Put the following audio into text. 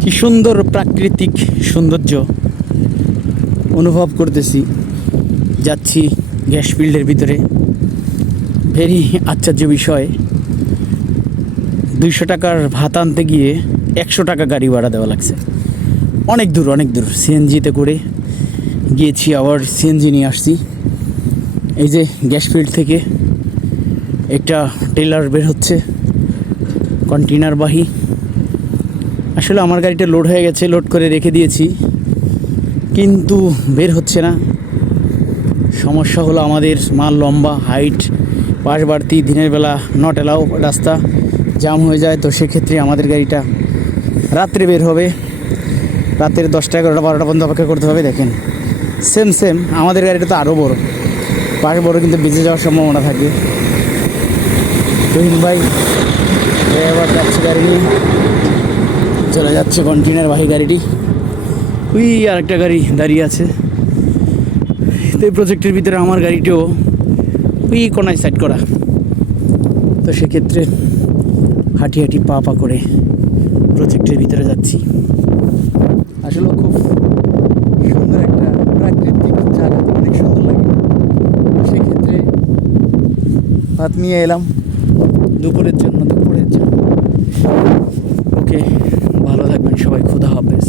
কি সুন্দর প্রাকৃতিক সৌন্দর্য অনুভব করতেছি। যাচ্ছি গ্যাস ফিল্ডের ভিতরে। ভেরি আশ্চর্য বিষয়, 200 টাকার ভাত আনতে গিয়ে 100 টাকা গাড়ি ভাড়া দেওয়া লাগছে। অনেক দূর সিএনজিতে করে গিয়েছি, আবার সিএনজি নিয়ে আসছি। এই যে গ্যাস ফিল্ড থেকে একটা টেলার বের হচ্ছে, কন্টেনারবাহী। আসলে আমার গাড়িটা লোড হয়ে গেছে, লোড করে রেখে দিয়েছি, কিন্তু বের হচ্ছে না। সমস্যা হলো আমাদের মাল লম্বা, হাইট, পাশ বাড়তি, দিনের বেলা নট অ্যালাউ, রাস্তা জাম হয়ে যায়। তো সেক্ষেত্রে আমাদের গাড়িটা রাত্রে বের হবে, রাতের 10টা 11টা 12টা পর্যন্ত অপেক্ষা করতে হবে। দেখেন সেম আমাদের গাড়িটা তো আরও বড়, পাশ বড়, কিন্তু বেঁচে যাওয়ার সম্ভাবনা থাকে। রহিম ভাই এবার যাচ্ছে গাড়ি নিয়ে, চলে যাচ্ছে কন্টেনারবাহী গাড়িটি। ওই আরেকটা গাড়ি দাঁড়িয়ে আছে। তো এই প্রজেক্টের ভিতরে আমার গাড়িটিও ওই কোনায় সাইড করা। তো সেক্ষেত্রে হাঁটি পা করে প্রজেক্টের ভিতরে যাচ্ছি। আসলে খুব সুন্দর একটা প্রাকৃতিক জায়গা, অনেক সুন্দর লাগে। সেক্ষেত্রে ভাত নিয়ে এলাম দুপুরের জন্য। ওকে, ভালো থাকবেন সবাই, খুদা হাফেজ।